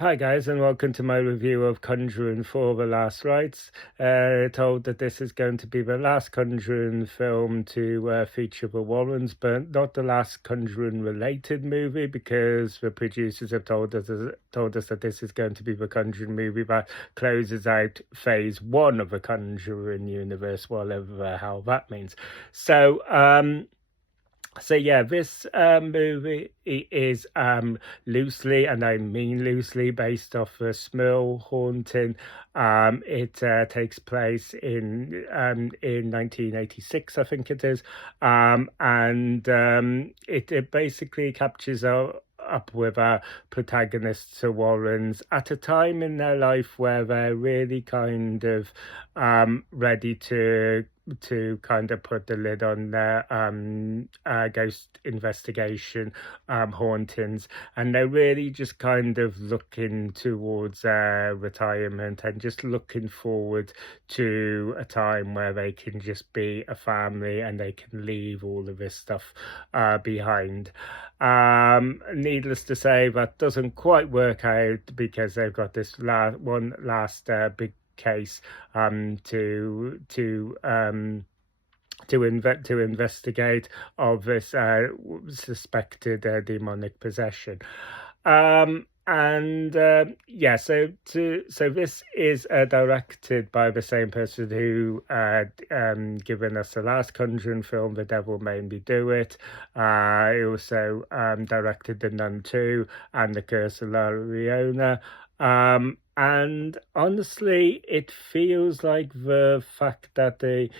Hi guys, and welcome to my review of Conjuring 4: The Last Rites. Told that this is going to be the last Conjuring film to feature the Warrens, but not the last Conjuring-related movie, because the producers have told us that this is going to be the Conjuring movie that closes out Phase 1 of the Conjuring universe, whatever the hell that means. So yeah, this movie is loosely, and I mean loosely, based off a Smurl haunting. It takes place in 1986, I think it is, and it basically captures up with our protagonists, the Warrens, at a time in their life where they're really kind of ready to kind of put the lid on their ghost investigation hauntings, and they're really just kind of looking towards retirement and just looking forward to a time where they can just be a family and they can leave all of this stuff behind. Needless to say, that doesn't quite work out because they've got this last big case to investigate of this suspected demonic possession. And yeah, so this is directed by the same person who given us the last Conjuring film, The Devil Made Me Do It. He also directed The Nun 2 and The Curse of La Llorona. And honestly, it feels like the fact that the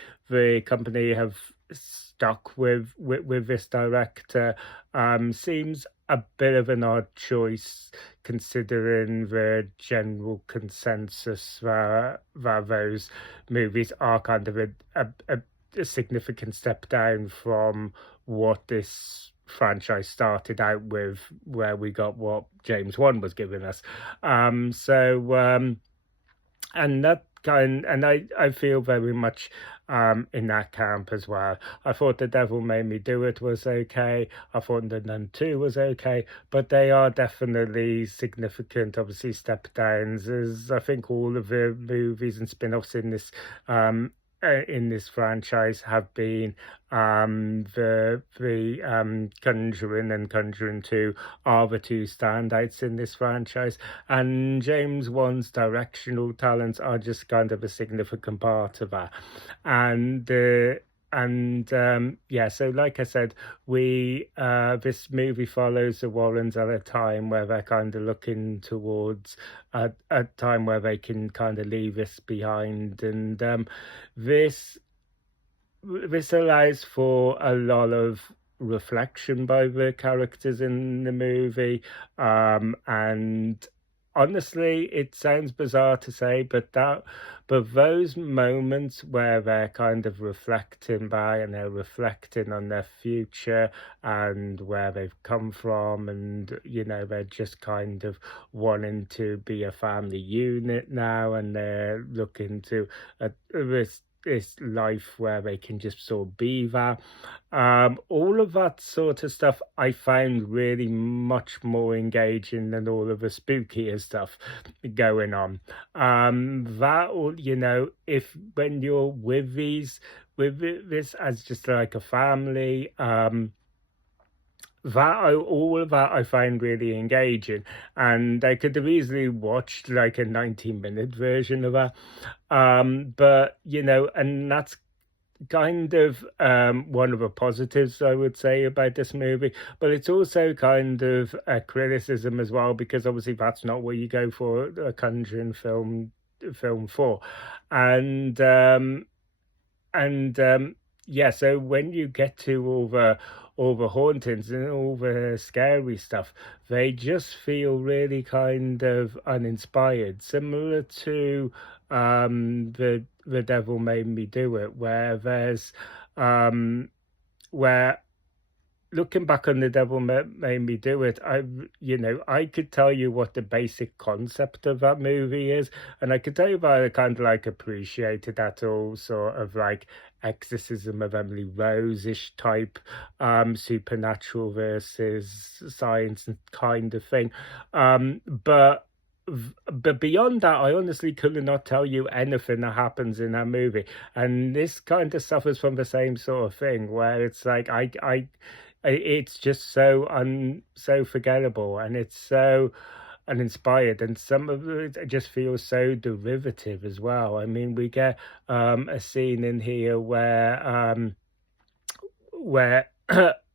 company have stuck with this director seems a bit of an odd choice, considering the general consensus that those movies are kind of a significant step down from what this franchise started out with, where we got what James Wan was giving us. And that and I feel very much in that camp as well. I thought The Devil Made Me Do It was okay. I thought The Nun 2 was okay, but they are definitely significant, obviously, step downs, as I think all of the movies and spin-offs in this franchise have been. The Conjuring and Conjuring 2 are the two standouts in this franchise, and James Wan's directional talents are just kind of a significant part of that. And yeah, so like I said, we this movie follows the Warrens at a time where they're kind of looking towards a time where they can kind of leave this behind, and this allows for a lot of reflection by the characters in the movie, and honestly, it sounds bizarre to say, but those moments where they're kind of reflecting by, and they're reflecting on their future and where they've come from, and they're just kind of wanting to be a family unit now, and they're looking to this life where they can just sort of be that. All of that sort of stuff I found really much more engaging than all of the spookier stuff going on. That, or if when you're with this as just like a family, all of that I find really engaging, and I could have easily watched like a 90-minute version of that. But and that's kind of one of the positives I would say about this movie, but it's also kind of a criticism as well, because obviously that's not what you go for a Conjuring film for. And yeah, so when you get to all the hauntings and all the scary stuff, they just feel really kind of uninspired, similar to the Devil Made Me Do It, where there's where looking back on The Devil Made Me Do It, I could tell you what the basic concept of that movie is, and I could tell you that I kind of like appreciated that all sort of like Exorcism of Emily Rose-ish type supernatural versus science and kind of thing. But but beyond that, I honestly could not tell you anything that happens in that movie. And this kind of suffers from the same sort of thing, where it's like it's just so forgettable, and it's so uninspired, and some of it just feels so derivative as well. I mean, we get a scene in here where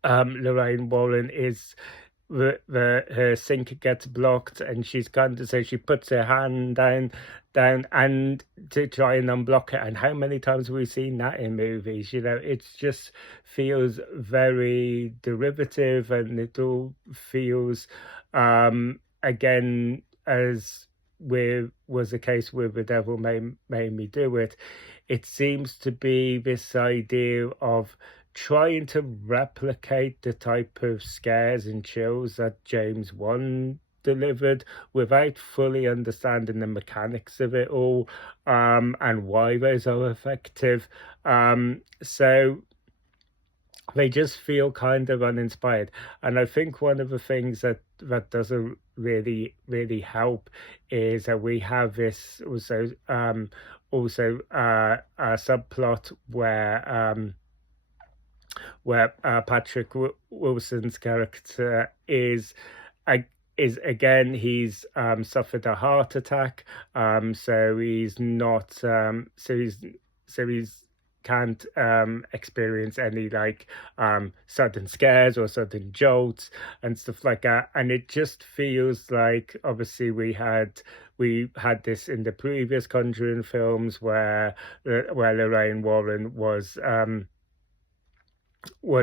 Lorraine Warren is the her sink gets blocked, and she's kind of, so she puts her hand down and to try and unblock it. And how many times have we seen that in movies? You know, it just feels very derivative, and it all feels again, as with was the case with The Devil Made Me Do It, it seems to be this idea of trying to replicate the type of scares and chills that James Wan delivered without fully understanding the mechanics of it all, and why those are effective. So they just feel kind of uninspired. And I think one of the things that doesn't really help is that we have this a subplot where Patrick Wilson's character uh, is again, he's suffered a heart attack, so he's not he's can't experience any like sudden scares or sudden jolts and stuff like that. And it just feels like, obviously we had this in the previous Conjuring films where Lorraine Warren was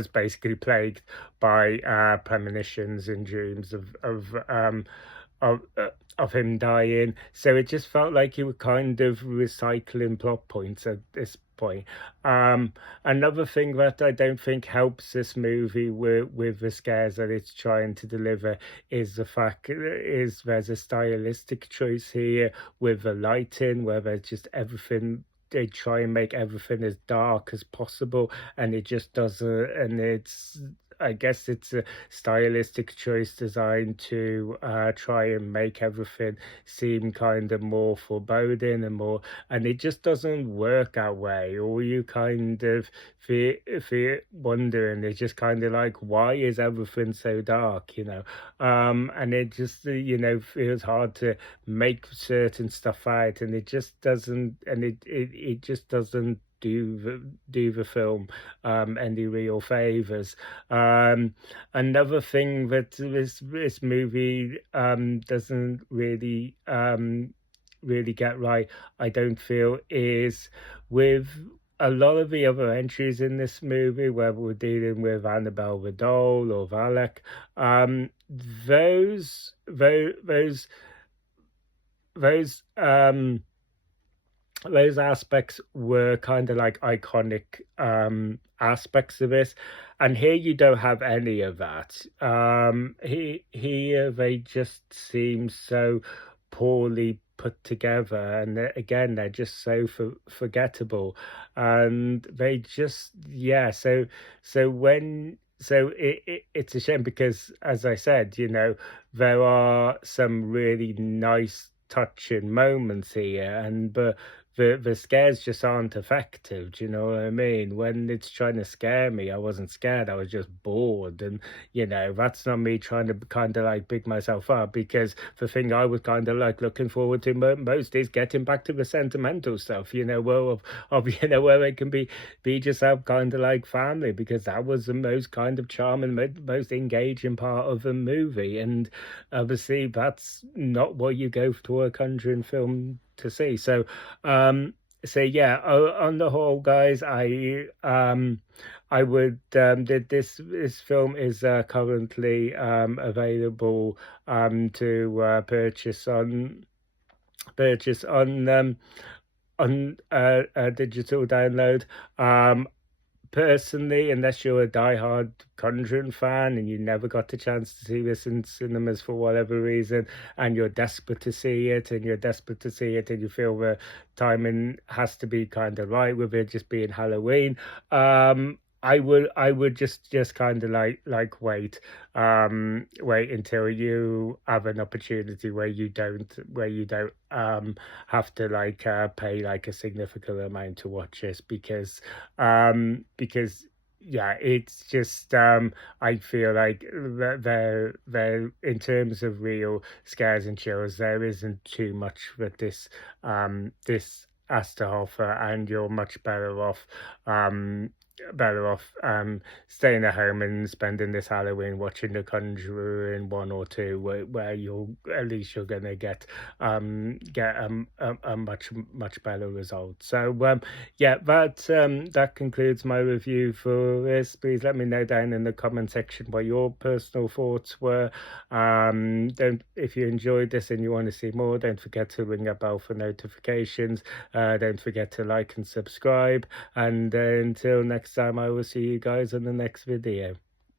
basically plagued by premonitions and dreams of of him dying. So it just felt like you were kind of recycling plot points at this point. Another thing that I don't think helps this movie with the scares that it's trying to deliver is the fact is there's a stylistic choice here with the lighting, where there's just everything, they try and make everything as dark as possible, and it just doesn't. And it's, I guess it's a stylistic choice designed to try and make everything seem kind of more foreboding and more, and it just doesn't work that way. Or you kind of fear wondering, it's just kind of like, why is everything so dark, you know? And it just, feels hard to make certain stuff out, and it just doesn't, and it just doesn't do the film any real favors. Another thing that this movie doesn't really get right, I don't feel, is with a lot of the other entries in this movie, whether we're dealing with Annabelle the doll or Valak, those those aspects were kind of like iconic aspects of it, and here you don't have any of that. Here they just seem so poorly put together, and again, they're just so forgettable, and they just, yeah. It's a shame, because, as I said, there are some really nice touching moments here, and but the scares just aren't effective. Do you know what I mean? When it's trying to scare me, I wasn't scared, I was just bored. And that's not me trying to kind of like big myself up, because the thing I was kind of like looking forward to most is getting back to the sentimental stuff, well, of where it can be just have kind of like family, because that was the most kind of charming, most engaging part of the movie. And obviously that's not what you go to a Conjuring film to see. So yeah, on the whole, guys, I would this film is currently available to purchase on a digital download. Personally, unless you're a diehard Conjuring fan and you never got the chance to see this in cinemas for whatever reason, and you're desperate to see it, and you feel the timing has to be kind of right with it just being Halloween, I would just kind of wait until you have an opportunity where you don't have to pay like a significant amount to watch this, because yeah, it's just I feel like there in terms of real scares and chills, there isn't too much that this has to offer, and you're much um staying at home and spending this Halloween watching The Conjuring 1 or 2, where you'll at least you're gonna get a much better result. So yeah, that concludes my review for this. Please let me know down in the comment section what your personal thoughts were. Don't If you enjoyed this and you want to see more, don't forget to ring a bell for notifications. Don't forget to like and subscribe. And until next time, I will see you guys in the next video.